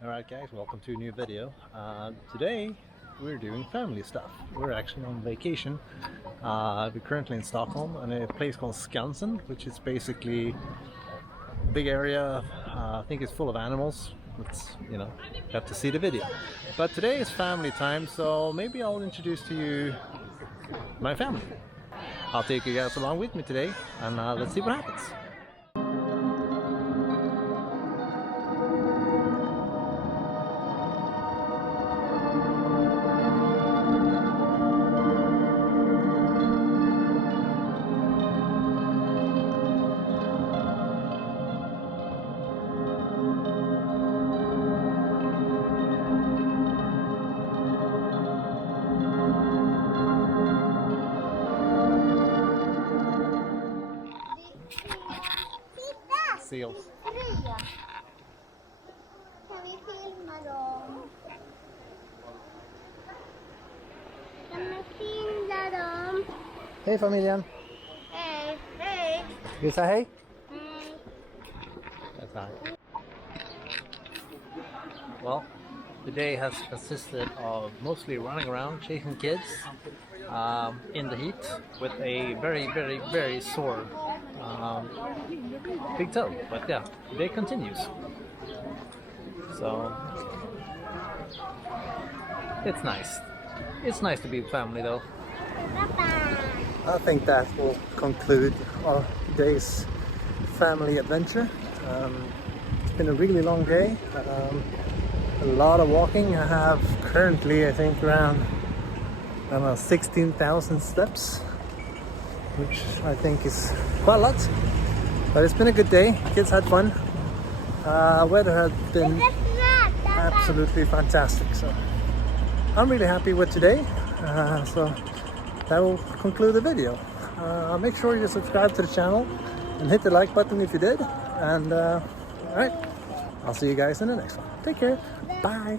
Alright guys, welcome to a new video. Today we're doing family stuff. We're actually on vacation. We're currently in Stockholm in a place called Skansen, which is basically a big area. I think it's full of animals. It's, you have to see the video. But today is family time, so maybe I'll introduce to you my family. I'll take you guys along with me today, and let's see what happens. Seals. Kan vi filma dem? Kan vi filma dem? Hey familjen! Hej! Hej! Ska vi säga hej? Hej! That's fine. Well, the day has consisted of mostly running around chasing kids in the heat with a very sore big toe. But yeah, the day continues. So it's nice. It's nice to be with family though. Bye-bye! I think that will conclude our day's family adventure. It's been a really long day. A lot of walking. I have currently, I think, around 16,000 steps, which I think is quite a lot. But it's been a good day. Kids had fun. Weather has been absolutely fantastic. So I'm really happy with today. So that will conclude the video. Make sure you subscribe to the channel and hit the like button if you did. And alright, I'll see you guys in the next one. Take care. Bye.